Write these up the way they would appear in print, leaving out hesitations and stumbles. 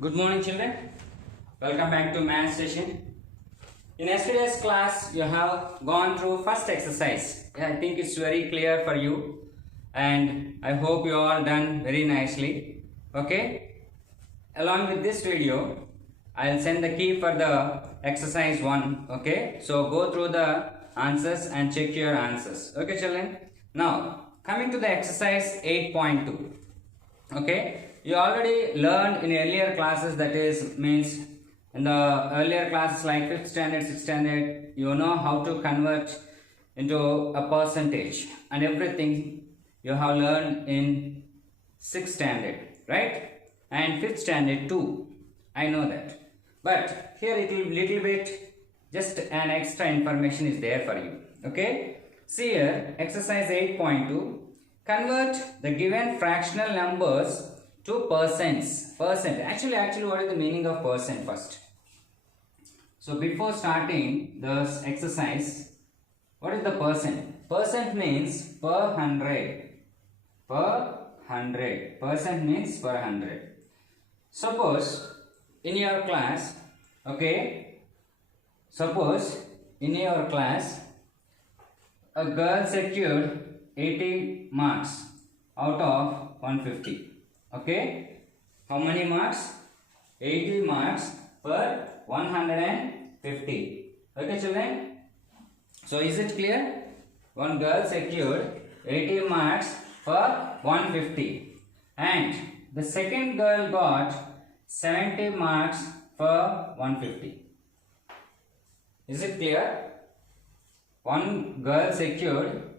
Good morning, children. Welcome back to math session. In yesterday's class, you have gone through first exercise. I think it's very clear for you, and I hope you all done very nicely. Okay. Along with this video, I'll send the key for the exercise 1. Okay. So go through the answers and check your answers. Okay, children. Now coming to the exercise 8.2. Okay, you already learned in earlier classes, that is means in the earlier classes like 5th standard, 6th standard, you know how to convert into a percentage and everything you have learned in 6th standard, right? And 5th standard too, I know that. But here it will little bit just an extra information is there for you. Okay, see here exercise 8.2. Convert the given fractional numbers to percents. Percent. Actually, what is the meaning of percent first? So before starting this exercise, what is the percent? Percent means per 100. Per 100. Percent means per 100. Suppose in your class, okay. Suppose in your class, a girl secured 80 marks out of 150. Okay, how many marks? 80 marks per 150. Okay, children. So is it clear? One girl secured 80 marks per 150, and the second girl got 70 marks per 150. Is it clear? One girl secured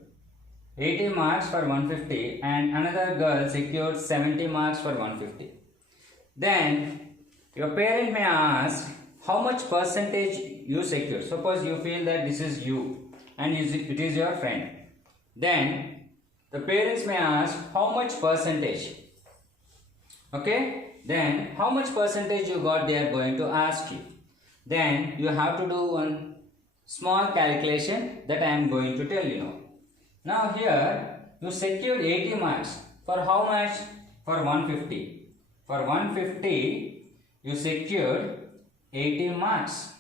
80 marks for 150 and another girl secured 70 marks for 150. Then your parent may ask how much percentage you secured. Suppose you feel that this is you and it is your friend. Then the parents may ask how much percentage. Okay, then how much percentage you got, they are going to ask you. Then you have to do one small calculation that I am going to tell you now. Now here you secured 80 marks for how much? For 150. For 150 you secured 80 marks.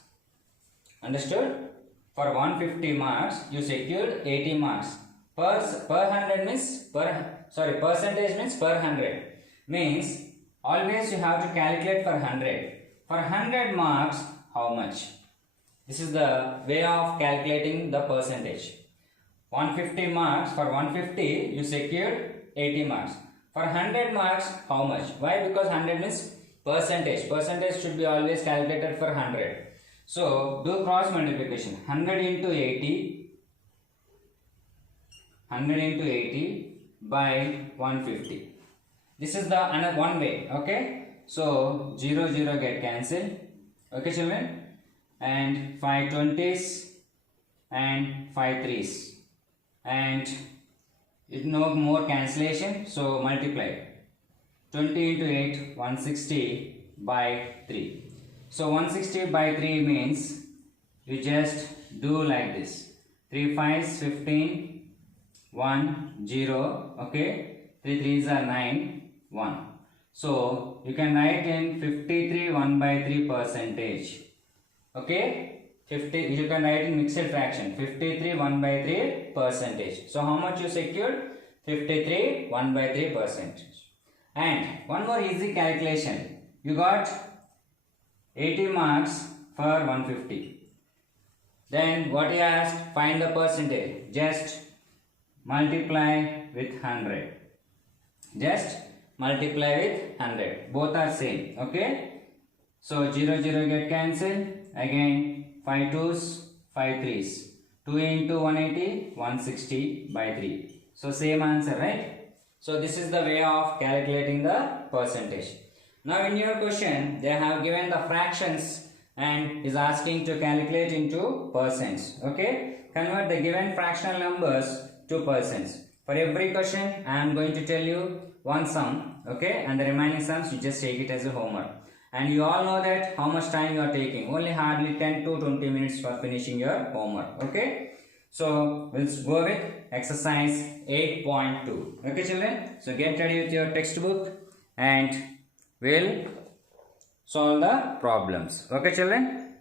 Understood? For 150 marks you secured 80 marks. Per 100 means percentage means per 100. Means always you have to calculate for 100. For 100 marks how much? This is the way of calculating the percentage. 150 marks, for 150 you secured 80 marks. For 100 marks how much? Why? Because 100 means percentage. Percentage should be always calculated for 100. So do cross multiplication. 100 into 80. 100 into 80 by 150. This is the another one way. Okay. So 0 0 get cancelled. Okay, children. And 5 20s and 5 3s. And it no more cancellation, so multiply 20 into 8, 160 by 3. So 160 by 3 means you just do like this. 3 5s 15, 1 0, okay, 3 3s are 9, 1. So you can write in 53 1 by 3 percentage. Okay, 50, you can write in mixed fraction 53 1 by 3 percentage. So how much you secured? 53 1 by 3 percentage. And one more easy calculation. You got 80 marks for 150. Then what he asked? Find the percentage. Just multiply with 100. Just multiply with 100. Both are same. Okay. So 0 0 get cancelled. Again 5 2s, 5 3s. 2 into 180, 160 by 3. So same answer, right? So this is the way of calculating the percentage. Now in your question, they have given the fractions and is asking to calculate into percents. Okay? Convert the given fractional numbers to percents. For every question, I am going to tell you one sum. Okay? And the remaining sums, you just take it as a homework. And you all know that how much time you are taking. Only hardly 10 to 20 minutes for finishing your homework. Okay. So we'll go with exercise 8.2. Okay, children. So get ready with your textbook and we'll solve the problems. Okay children.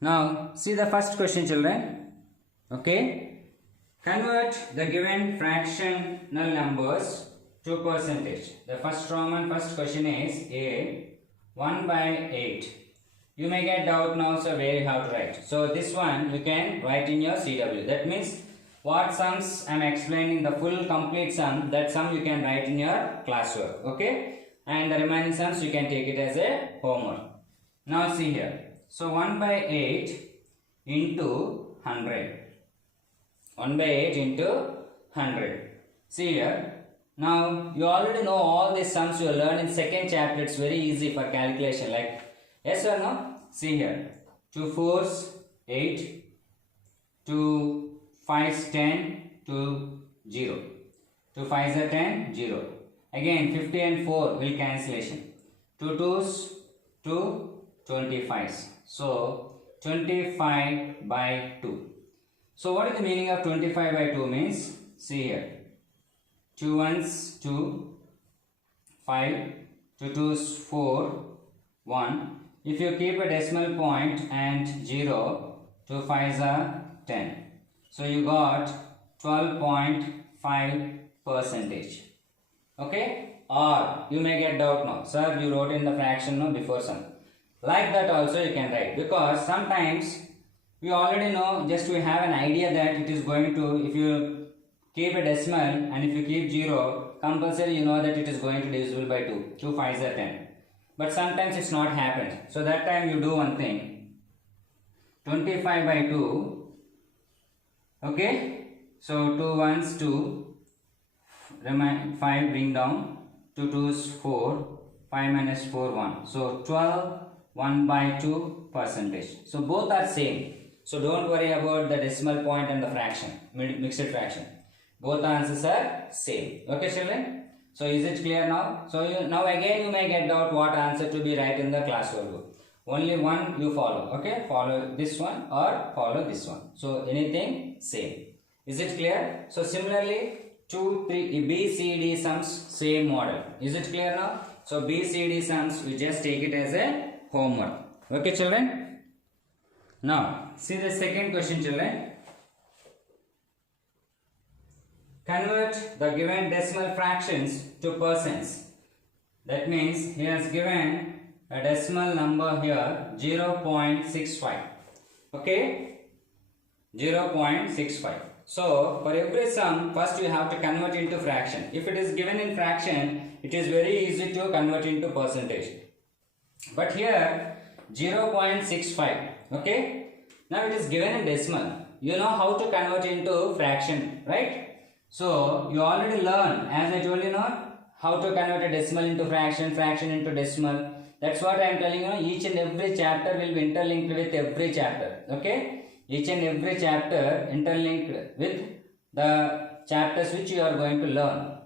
Now see the first question children. Okay. Convert the given fractional numbers to percentage. The first question is A 1 by 8. You may get doubt now, so where you have to write. So this one you can write in your CW. That means what sums I am explaining, the full complete sum, that sum you can write in your classwork. Okay. And the remaining sums you can take it as a homework. Now see here. So 1 by 8 into 100. 1 by 8 into 100. See here. Now you already know all these sums you learned in second chapter. It's very easy for calculation. Like yes or no? See here. 2 4s 8. 2 5s 10 to 0. 2 5s are 10, 0. Again 50 and 4 will cancellation. 2 2s 2 25s. So 25 by 2. So what is the meaning of 25 by 2 means? See here. 2 1s 2, 5, 2 2s 4, 1. If you keep a decimal point and 0, 2 5s are 10. So you got 12.5%. Okay? Or you may get doubt now. Sir, you wrote in the fraction no before sum. Like that also you can write, because sometimes we already know, just we have an idea that it is going to, if you keep a decimal and if you keep 0, compulsory you know that it is going to be divisible by 2. 2 5s are 10. But sometimes it's not happened. So that time you do one thing. 25 by 2. Okay. So 2 1s 2. Remind 5 bring down. 2 2s 4. 5 minus 4 1. So 12 1 by 2%. So both are same. So don't worry about the decimal point and the fraction, mixed fraction. Both answers are same. Okay children? So is it clear now? So now again you may get doubt what answer to be right in the classwork book. Only one you follow. Okay? Follow this one or follow this one. So anything same. Is it clear? So similarly 2, 3, B, C, D sums same model. Is it clear now? So B, C, D sums we just take it as a homework. Okay children? Now see the second question children. Convert the given decimal fractions to percents. That means he has given a decimal number here 0.65. Okay? 0.65. So for every sum, first you have to convert into fraction. If it is given in fraction, it is very easy to convert into percentage. But here 0.65. Okay? Now it is given in decimal. You know how to convert into fraction, right? So you already learn, as I told you now, how to convert a decimal into fraction, fraction into decimal. That's what I am telling you. Each and every chapter will be interlinked with every chapter. Okay? Each and every chapter interlinked with the chapters which you are going to learn.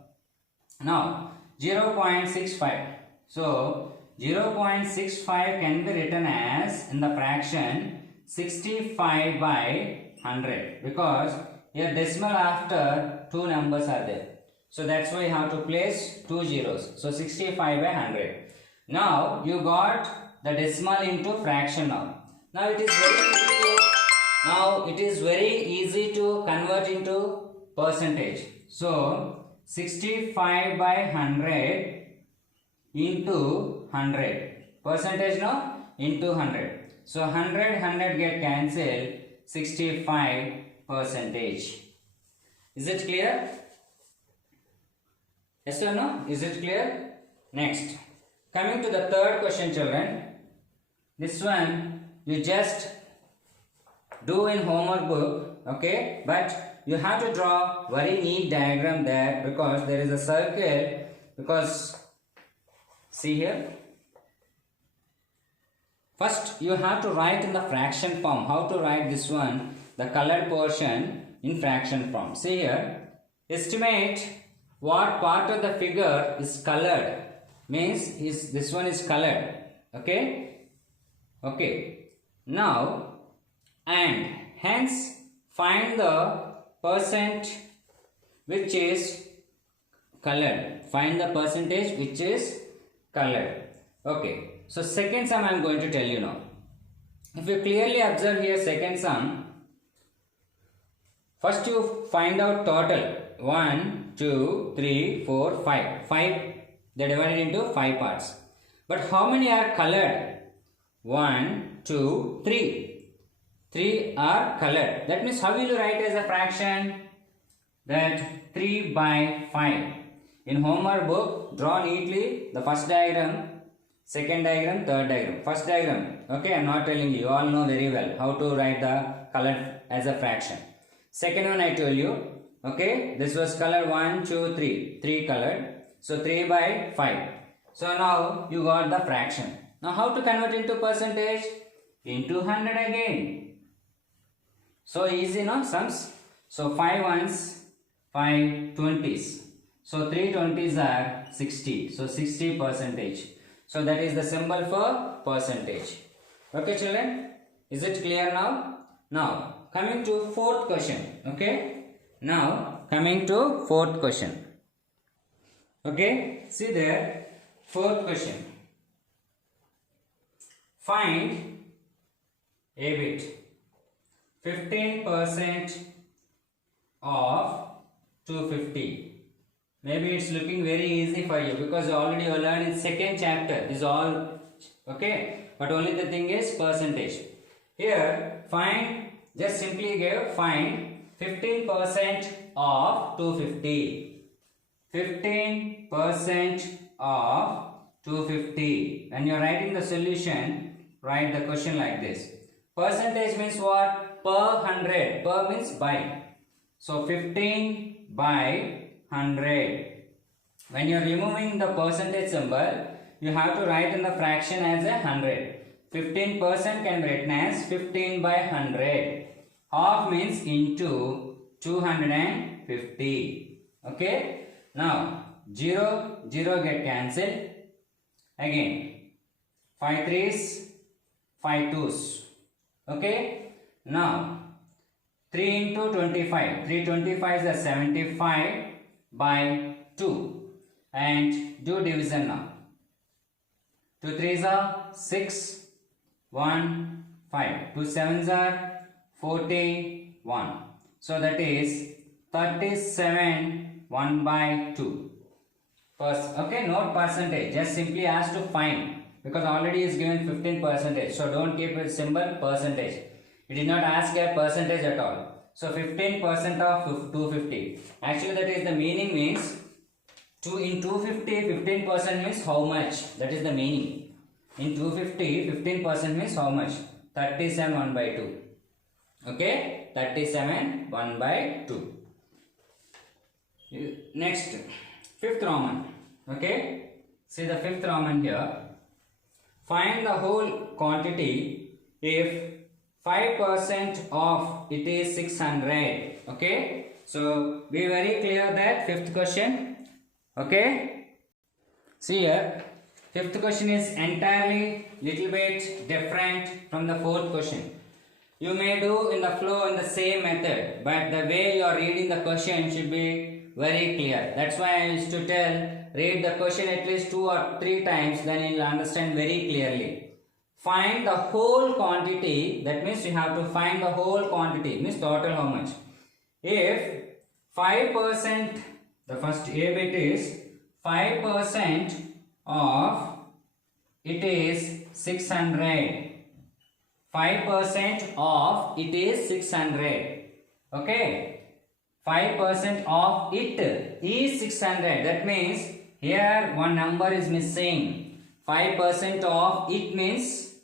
Now 0.65. So 0.65 can be written as in the fraction 65 by 100, because here decimal after two numbers are there. So that's why you have to place two zeros. So 65 by 100. Now you got the decimal into fraction now. Now it is very easy to convert into percentage. So 65 by 100 into 100. Percentage now into 100. So 100 get cancelled. 65%. Is it clear? Yes or no? Is it clear? Next. Coming to the third question children. This one you just do in homework book. Okay. But you have to draw very neat diagram there, because there is a circle. Because see here. First you have to write in the fraction form. How to write this one? The colored portion in fraction form. See here. Estimate what part of the figure is colored. Means this one is colored. Okay. Okay. Now and hence find the percent which is colored. Find the percentage which is colored. Okay. So second sum I am going to tell you now. If you clearly observe here second sum, first you find out total 1, 2, 3, 4, 5. 5 they are divided into 5 parts. But how many are colored? 1, 2, 3. 3 are colored. That means how will you write as a fraction? That 3 by 5. In homework book, draw neatly the first diagram, second diagram, third diagram. First diagram, okay, I am not telling you, you all know very well how to write the color as a fraction. Second one I told you, okay, this was color 1, 2, 3, 3 colored. So 3 by 5. So now you got the fraction. Now how to convert into percentage? Into 100 again. So easy, no? Sums. So 5 ones, 5 20s. So 3 20s are 60. So 60 percentage. So that is the symbol for percentage. Okay children? Is it clear now? Now coming to fourth question. Okay? Now coming to fourth question. Okay? See there. Fourth question. Find a bit. 15% of 250. Maybe it's looking very easy for you because already you learned in second chapter. This is all okay. But only the thing is percentage. Here find, just simply give find 15% of 250. 15% of 250. When you are writing the solution, write the question like this. Percentage means what? Per 100. Per means by. So 15 by 100. When you are removing the percentage symbol, you have to write in the fraction as a 100. 15% can be written as 15 by 100. Half means into 250. Okay. Now 0, 0 get cancelled. Again 5 3s, 5 2s. Okay. Now 3 into 25. 3 25s are 75 by 2. And do division now. 2 3s are 6, 1, 5. 2 7s are 41. So that is 37 1 by 2. First, okay, note percentage. Just simply ask to find because already is given 15%. So don't keep a symbol percentage. It did not ask a percentage at all. So 15% of 250. Actually, that is the meaning means in 250, 15% means how much? That is the meaning. In 250, 15% means how much? 37 1 by 2. Okay, 37 1 by 2. Next, fifth Roman. Okay, see the fifth Roman here. Find the whole quantity if 5% of it is 600. Okay, so be very clear that fifth question. Okay, see here, fifth question is entirely little bit different from the fourth question. You may do in the flow in the same method, but the way you are reading the question should be very clear. That's why I used to tell, read the question at least 2 or 3 times, then you will understand very clearly. Find the whole quantity, that means you have to find the whole quantity, means total how much. If 5%, the first A bit is 5% of it is 600. 5% of it is 600. Okay. 5% of it is 600. That means here one number is missing. 5% of it means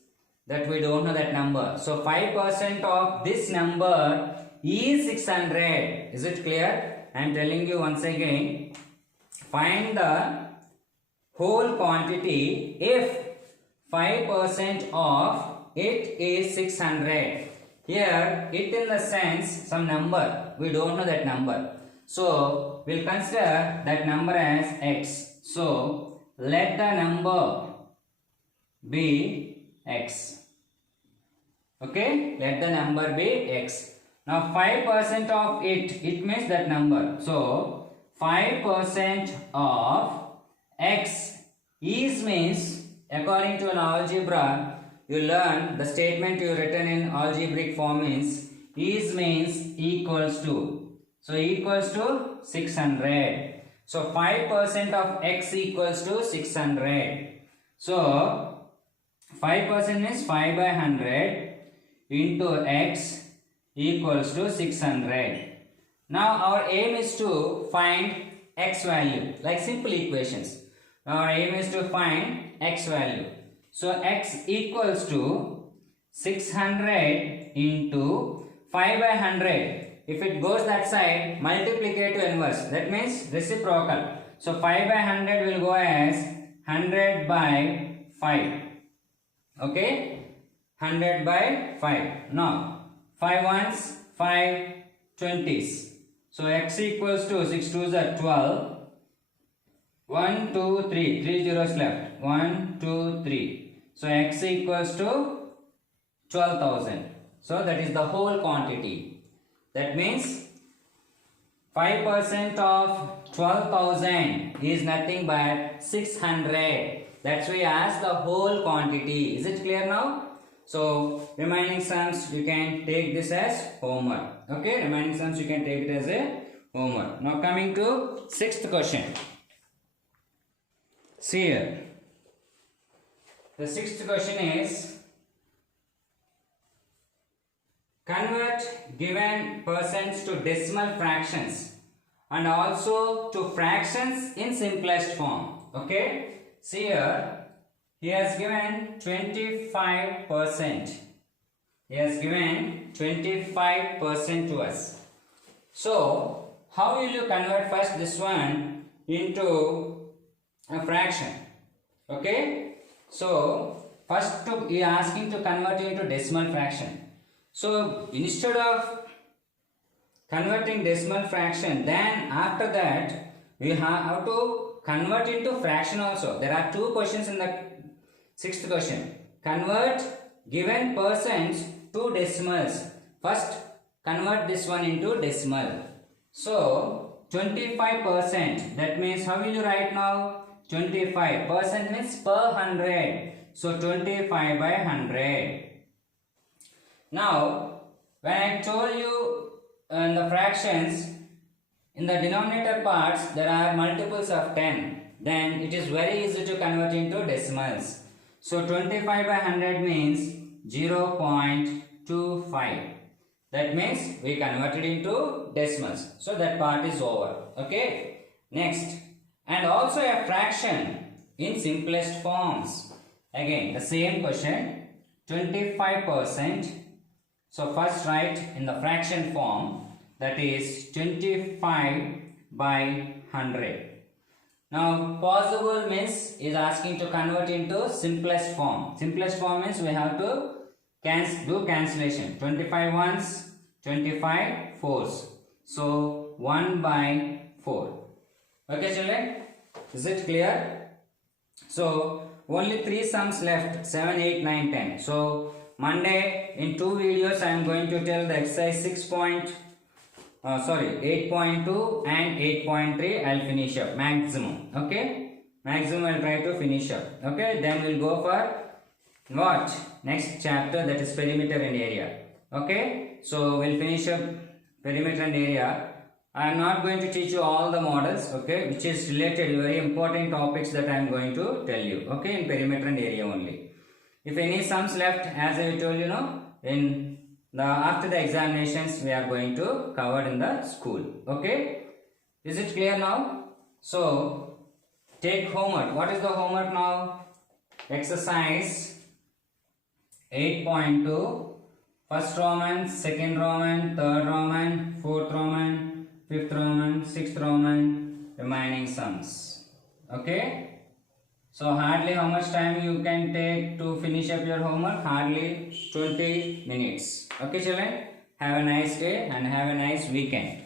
that we don't know that number. So 5% of this number is 600. Is it clear? I am telling you once again. Find the whole quantity if 5% of it is 600. Here it in the sense some number, we don't know that number. So we'll consider that number as x. So let the number be x. Okay, let the number be x. Now 5% of it means that number. So 5% of x is means according to an algebra, you learn the statement you written in algebraic form means means equals to. So equals to 600. So 5% of x equals to 600. So 5% is 5 by 100 into x equals to 600. Now our aim is to find x value, like simple equations. Our aim is to find x value. So x equals to 600 into 5 by 100. If it goes that side, multiplicative inverse. That means reciprocal. So 5 by 100 will go as 100 by 5. Okay? 100 by 5. Now 5 ones, 5 20s. So x equals to 6 2s are 12. 1, 2, 3. 3 zeros left. 1, 2, 3. So x equals to 12,000. So that is the whole quantity. That means 5% of 12,000 is nothing but 600. That's why I asked the whole quantity. Is it clear now? So remaining sums you can take this as homework. Okay, remaining sums you can take it as a homework. Now coming to 6th question. See here. The 6th question is, convert given percents to decimal fractions and also to fractions in simplest form. Okay, see here, he has given 25%. He has given 25% to us. So how will you convert first this one into a fraction? Okay, so first he is asking to convert it into decimal fraction. So instead of converting decimal fraction, then after that we have to convert into fraction also. There are two questions in the 6th question. Convert given percents to decimals. First convert this one into decimal. So 25%, that means how will you write now? 25% means per 100. So 25 by 100. Now, when I told you in the fractions, in the denominator parts, there are multiples of 10. Then it is very easy to convert into decimals. So 25 by 100 means 0.25. That means we converted into decimals. So that part is over. Okay. Next. And also a fraction in simplest forms. Again, the same question. 25%. So first write in the fraction form, that is 25 by 100. Now possible means is asking to convert into simplest form. Simplest form means we have to do cancellation. 25 ones, 25 fours. So 1 by 4. Okay children, is it clear? So only 3 sums left, 7, 8, 9, 10. So Monday in 2 videos I am going to tell the exercise 8.2 and 8.3 I will finish up maximum. Okay, maximum I will try to finish up. Okay, then we will go for what? Next chapter, that is perimeter and area. Okay, so we will finish up perimeter and area. I am not going to teach you all the models, okay, which is related, very important topics that I am going to tell you, okay, in perimeter and area only. If any sums left, as I told you, in the after the examinations we are going to cover in the school. Okay, is it clear now? So take homework. What is the homework now? Exercise 8.2, first Roman, second Roman, third Roman, fourth Roman, fifth Roman, sixth Roman, remaining sums. Okay. So hardly how much time you can take to finish up your homework? Hardly 20 minutes. Okay children, have a nice day and have a nice weekend.